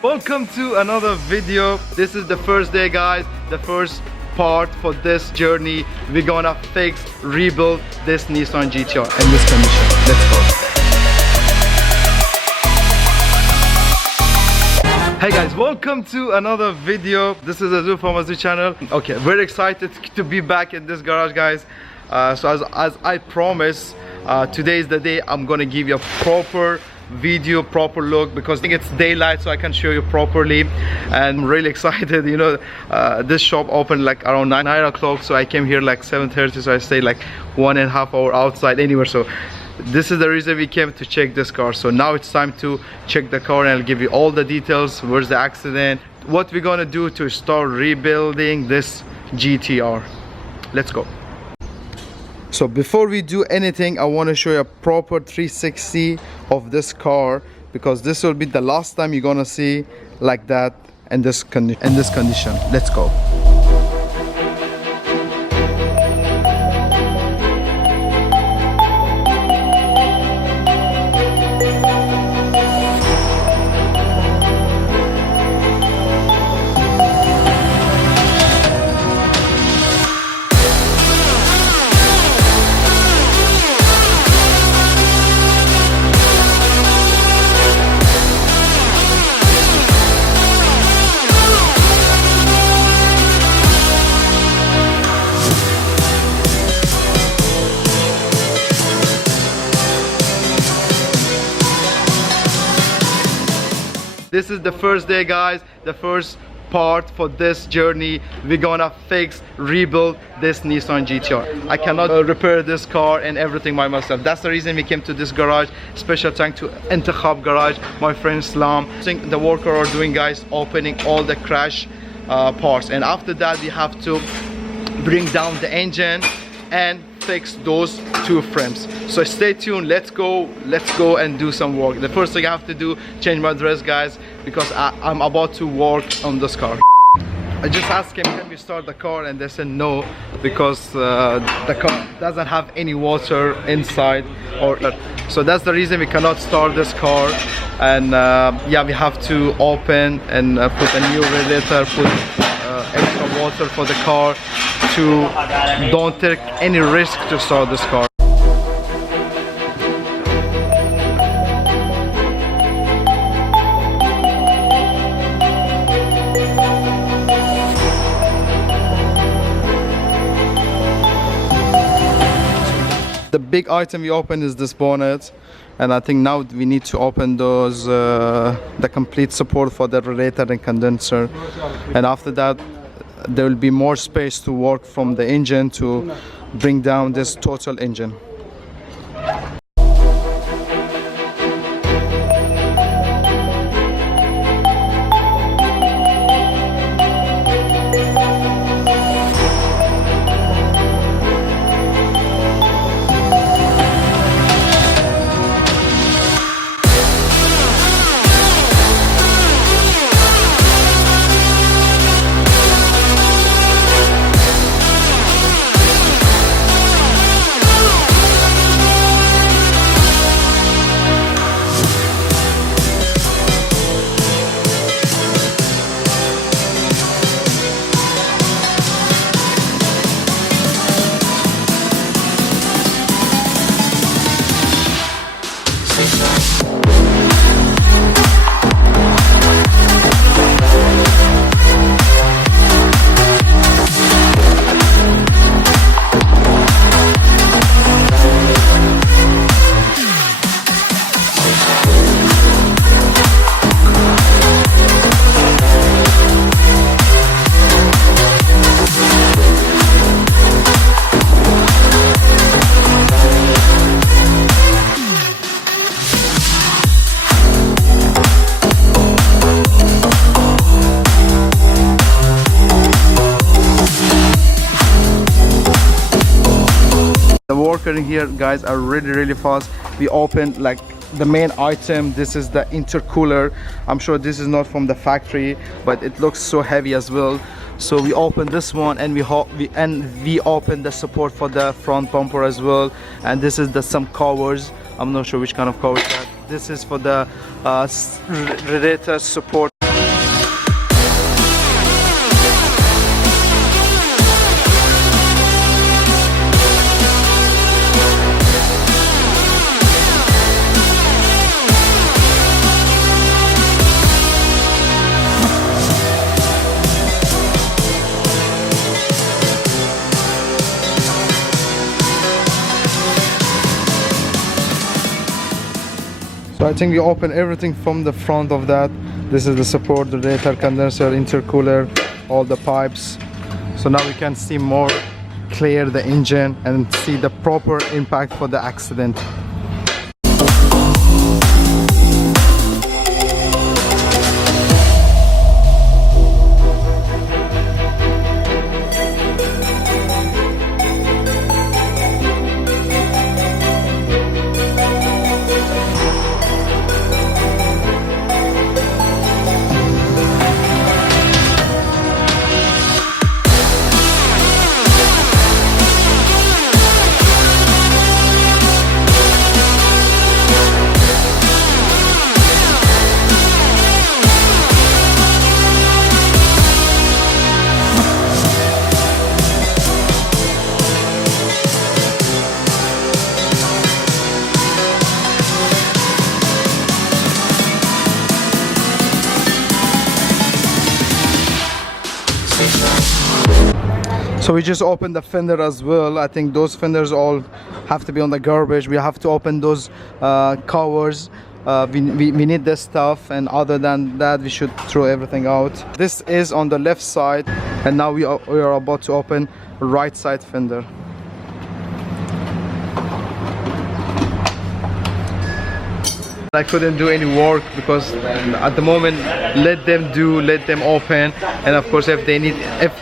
Welcome to another video. This is the first day, guys, the first part for this journey. We're gonna fix, rebuild this Nissan GTR in this condition. Let's go. Hey guys, welcome to another video. This is AzooL from AzooL channel. Okay, very excited to be back in this garage, guys. So as I promised, today is the day I'm gonna give you a proper video, proper look, because I think it's daylight so I can show you properly. And I'm really excited. You know, this shop opened like around 9 o'clock, so I came here like 7:30, so I stayed like 1.5 hours outside anywhere. So this is the reason we came to check this car. So now it's time to check the car and I'll give you all the details. Where's the accident, what we're gonna do to start rebuilding this GTR. Let's go. So before we do anything, I want to show you a proper 360 of this car, because this will be the last time you're gonna see like that in this condition. Let's go. This is the first day, guys, the first part for this journey. We're gonna fix, rebuild this Nissan GTR. I cannot repair this car and everything by myself. That's the reason we came to this garage. Special thanks to Intikhab Garage, my friend Islam. I think the worker are doing, guys, opening all the crash parts, and after that we have to bring down the engine and fix those two frames. So stay tuned. Let's go and do some work. The first thing I have to do, change my dress, guys, because I'm about to work on this car. I just asked him, can we start the car, and they said no, because the car doesn't have any water inside, so that's the reason we cannot start this car. And yeah, we have to open and put a new radiator, put extra water for the car, to don't take any risk to start this car. The big item we open is this bonnet, and I think now we need to open those the complete support for the radiator and condenser, and after that there will be more space to work from the engine to bring down this total engine. In here, guys, are really fast. We opened like the main item. This is the intercooler. I'm sure this is not from the factory, but it looks so heavy as well. So we opened this one, and we opened the support for the front bumper as well. And this is some covers. I'm not sure which kind of covers that. This is for the radiator support. So I think we open everything from the front of that. This is the support, the radiator condenser, intercooler, all the pipes. So now we can see more clear the engine and see the proper impact for the accident. So we just opened the fender as well. I think those fenders all have to be on the garbage. We have to open those covers. We need this stuff, and other than that we should throw everything out. This is on the left side, and now we are about to open right side fender. I couldn't do any work because at the moment let them open, and of course if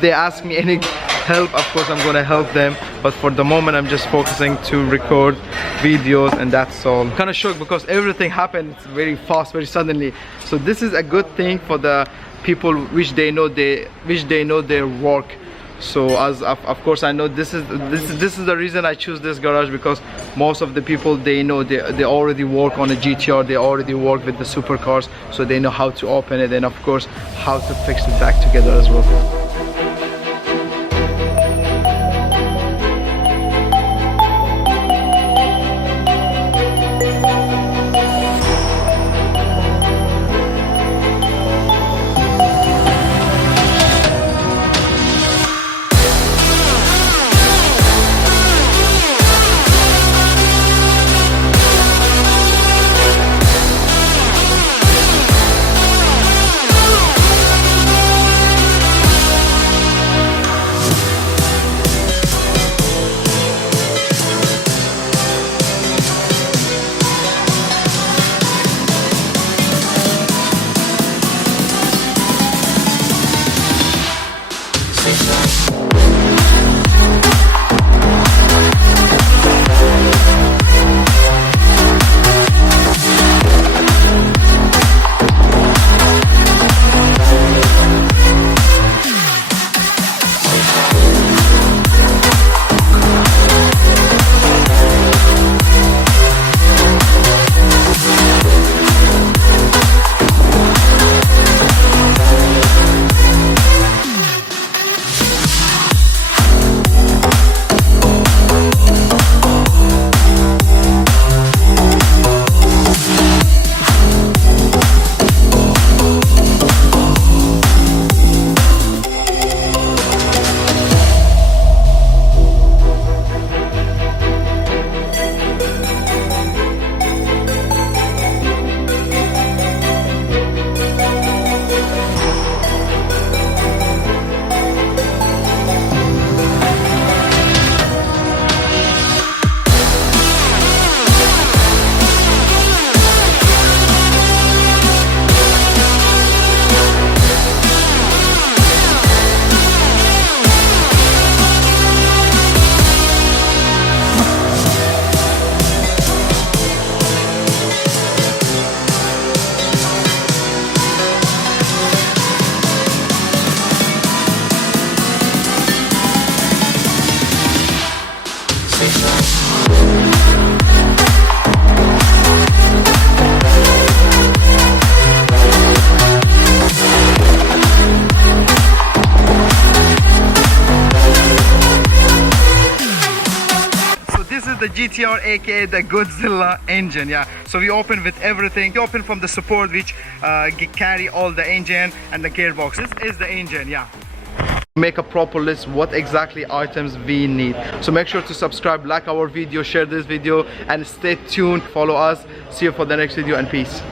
they ask me any help, of course I'm gonna help them, but for the moment I'm just focusing to record videos, and that's all. Kind of shocked because everything happened very fast, very suddenly. So this is a good thing for the people which they know their work. So as of course I know this is the reason I choose this garage, because most of the people they know they already work on a GTR, they already work with the supercars, so they know how to open it and of course how to fix it back together as well. The GTR, aka the Godzilla engine. Yeah, so we open with everything. We open from the support which carry all the engine and the gearbox. This is the engine. Yeah, make a proper list what exactly items we need. So make sure to subscribe, like our video, share this video, and stay tuned. Follow us. See you for the next video, and peace.